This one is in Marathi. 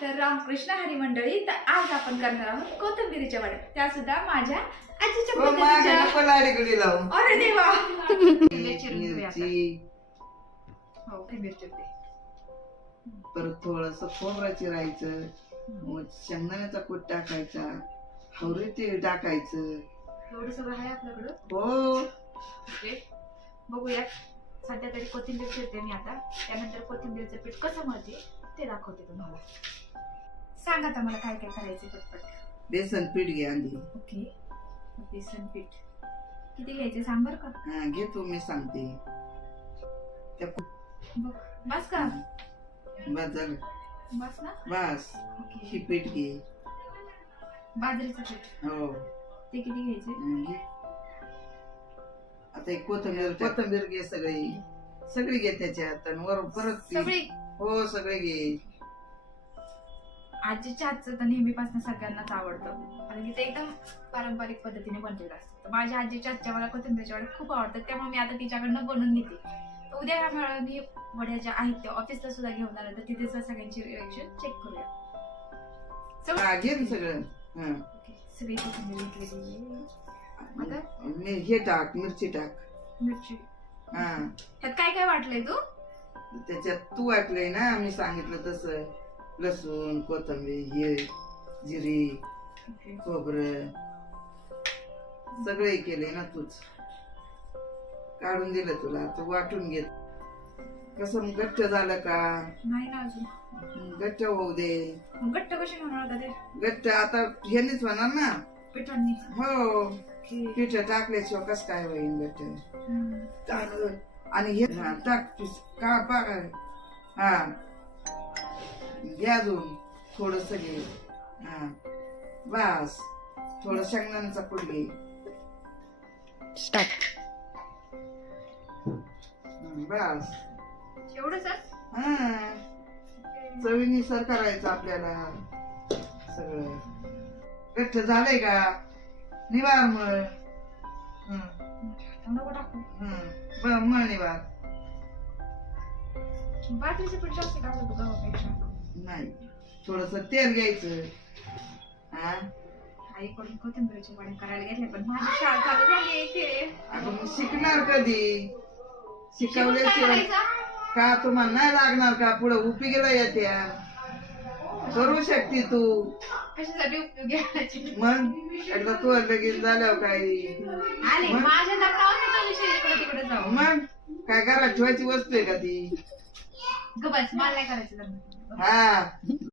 तर रामकृष्ण हरी मंडळी, तर आज आपण करणार आहोत कोथिंबीरीच्या वड्या, त्या सुद्धा माझ्या आजीच्या पद्धतीच्या. अरे देवा. चिरून घेऊया आता. हो, मिरची होते. परत थोडस खोबरं चिरायचं, मग शेंगदाण्याचा कूट टाकायचा, हवरे तेल टाकायचं. एवढं सगळं आहे आपल्याकडं. हो, ओके, बघूया. सध्या तरी कोथिंबीर चिरते मी आता. त्यानंतर कोथिंबीरचं पीठ कसं मळते ते दाखवते तुम्हाला. सांगा आता मला काय काय करायचं पटपट. बेसन पीठ घे आधी. ओके, बेसन पीठ किती घ्यायचे सांग बरं का. हा घे, तू मी सांगते. बघ, बस का. बस झालं, बस ना. बस. ओके, ही पीठ घे. बाजरीचं पीठ हो, ते किती घ्यायचे. घे. आता एक कोथिंबीर घे, सगळी घे त्याच्यात, आणि वर परत पीठ. सगळी. हो, सगळे घे. आजीच्या हातचं तर नेहमीपासून सगळ्यांनाच आवडतं, कारण की ते एकदम पारंपरिक पद्धतीने बनलेलं असतं. तर माझ्या आजीच्या हातच्या मला कोथिंबीरच्या वड्या खूप आवडतात, त्यामुळे मी आता तिच्याकडनं बनवून घेते. तर उद्या ह्या मी वड्या ज्या आहेत त्या ऑफिसला सुद्धा घेऊन जाणार, तर तिथेच सगळ्यांची रिएक्शन चेक करूया. घे ना सगळं. हा, सगळी कोथिंबीर घेतलेली. आता हे टाक, मिरची टाक. मिरची. हा, ह्यात काय काय वाटलंय तू. त्याच्यात तू वाटलंय ना, मी सांगितलं तसं. लसूण, कोथिंबीर, हे जिरी, खोबरं सगळे केले ना तूच. काढून दिलं तुला, तू वाटून घेत. कसं मग घट्ट झालं का. नाही ना अजून. घट्ट होऊ दे. मग घट्ट कशी होणार होता ते. घट्ट आता ह्यानीच होणार ना. पिठांनी. हो, पीठ टाकल्याशिवाय कसं काय होईल घट्ट. आणि हे टाक का पाक. हा, घ्या अजून थोडस घे. हा, बस. थोडं शेंगदाण्याचा कूट घे. बस. एवढंच. हा, चवीनुसार करायचं आपल्याला सगळं. घट्ट झालंय का. निवार मळ. मळ निवार. बाटलीचं पीठ जास्त टाकलं होतं गव्हापेक्षा. नाही, थोडस तेल घ्यायचं. हा, आईकडून कोथिंबीरच्या वड्या करायला घेतल्या, पण माझी शाळा चालू झाली इथे. अगं मग शिकणार कधी. शिकवल्याशिवाय का तुम्हाला नाही लागणार का. पुढे उपयोगीला येत्या. करू शकते तू. कशासाठी उपयोगी आहे. मग एकदा तू लगेच झाल्यावर काही आले माझ्या लग्नावर विषय इकडे तिकडे जाऊ. मग काय घरात ठेवायची वस्तू आहे का ती. बस, मला नाही करायचं लग्न. हा,